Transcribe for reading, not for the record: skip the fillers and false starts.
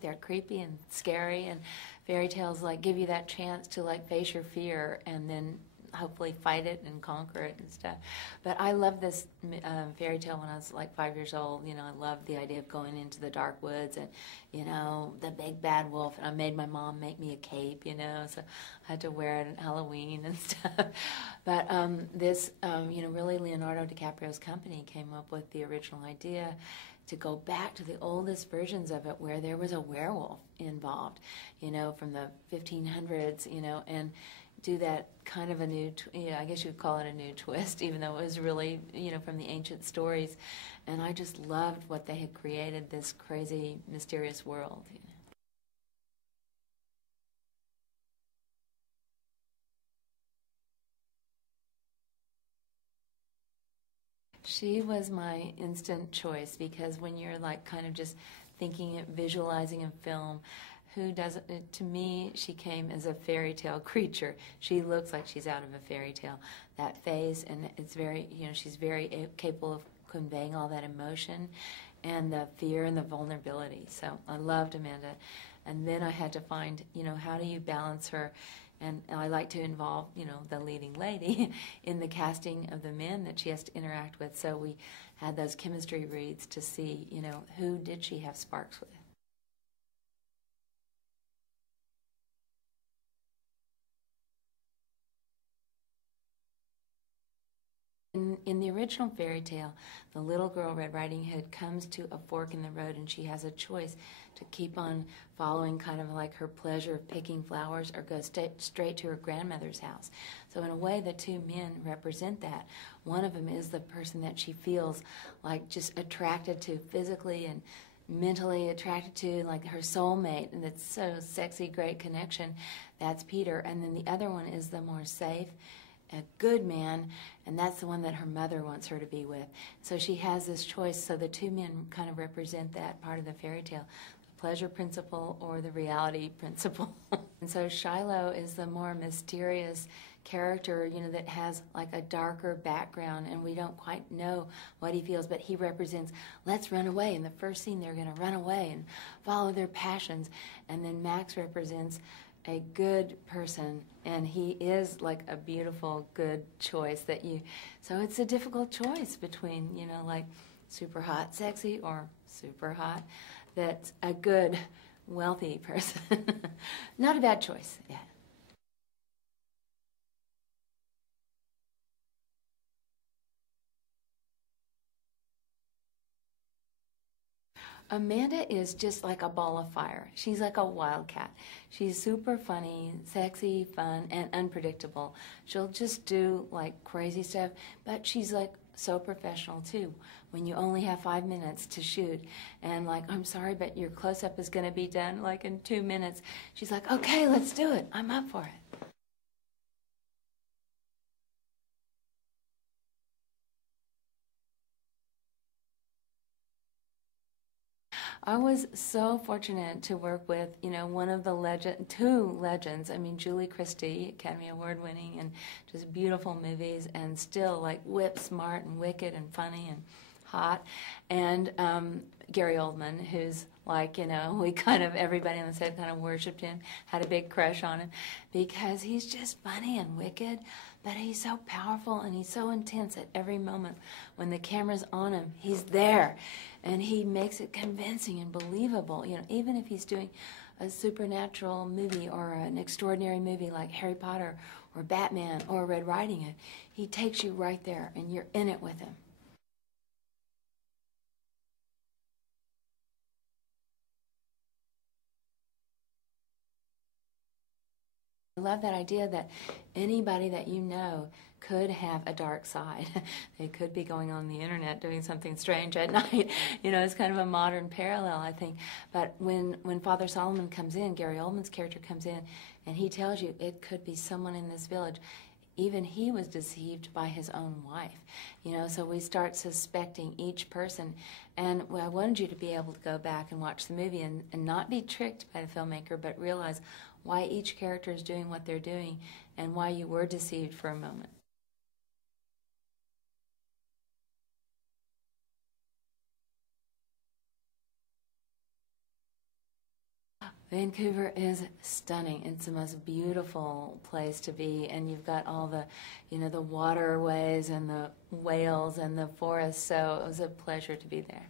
They're creepy and scary, and fairy tales like give you that chance to like face your fear and then hopefully fight it and conquer it and stuff. But I loved this fairy tale when I was like 5 years old. You know, I loved the idea of going into the dark woods and, you know, the big bad wolf. And I made my mom make me a cape, you know, so I had to wear it at Halloween and stuff. But you know, really Leonardo DiCaprio's company came up with the original idea to go back to the oldest versions of it where there was a werewolf involved, you know, from the 1500s, you know, and do that kind of a new, I guess you would call it a new twist, even though it was really, you know, from the ancient stories. And I just loved what they had created, this crazy, mysterious world. You know. She was my instant choice because when you're like kind of just thinking it, visualizing in film, who doesn't, to me, she came as a fairy tale creature. She looks like she's out of a fairy tale. That face, and it's very, you know, she's very capable of conveying all that emotion and the fear and the vulnerability. So I loved Amanda. And then I had to find, you know, how do you balance her? And I like to involve, you know, the leading lady in the casting of the men that she has to interact with. So we had those chemistry reads to see, you know, who did she have sparks with. In the original fairy tale, the little girl, Red Riding Hood, comes to a fork in the road and she has a choice to keep on following kind of like her pleasure of picking flowers or go straight to her grandmother's house. So in a way, the two men represent that. One of them is the person that she feels like just attracted to physically and mentally attracted to, like her soulmate, and it's so sexy, great connection. That's Peter. And then the other one is the more safe, a good man, and that's the one that her mother wants her to be with. So she has this choice. So the two men kind of represent that part of the fairy tale, the pleasure principle or the reality principle. And so Shiloh is the more mysterious character, you know, that has like a darker background, and we don't quite know what he feels, but he represents, let's run away. In the first scene, they're going to run away and follow their passions. And then Max represents a good person, and he is like a beautiful, good choice that you, so it's a difficult choice between, you know, like super hot, sexy, or super hot, that's a good, wealthy person. Not a bad choice, yeah. Amanda is just like a ball of fire. She's like a wildcat. She's super funny, sexy, fun, and unpredictable. She'll just do like crazy stuff, but she's like so professional too. When you only have 5 minutes to shoot, and like, I'm sorry, but your close-up is going to be done like in 2 minutes. She's like, okay, let's do it. I'm up for it. I was so fortunate to work with, you know, one of the two legends. I mean, Julie Christie, Academy Award winning, and just beautiful movies, and still like whip smart and wicked and funny and hot. And Gary Oldman, who's like, you know, we kind of, everybody on the set kind of worshipped him, had a big crush on him, because he's just funny and wicked, but he's so powerful and he's so intense at every moment. When the camera's on him, he's there, and he makes it convincing and believable. You know, even if he's doing a supernatural movie or an extraordinary movie like Harry Potter or Batman or Red Riding Hood, he takes you right there and you're in it with him. I love that idea that anybody that you know could have a dark side. They could be going on the internet doing something strange at night. You know, it's kind of a modern parallel, I think. But when Father Solomon comes in, Gary Oldman's character comes in, and he tells you it could be someone in this village. Even he was deceived by his own wife. You know, so we start suspecting each person. And I wanted you to be able to go back and watch the movie and not be tricked by the filmmaker, but realize why each character is doing what they're doing and why you were deceived for a moment. Vancouver is stunning. It's the most beautiful place to be, and you've got all the, you know, the waterways and the whales and the forests, so it was a pleasure to be there.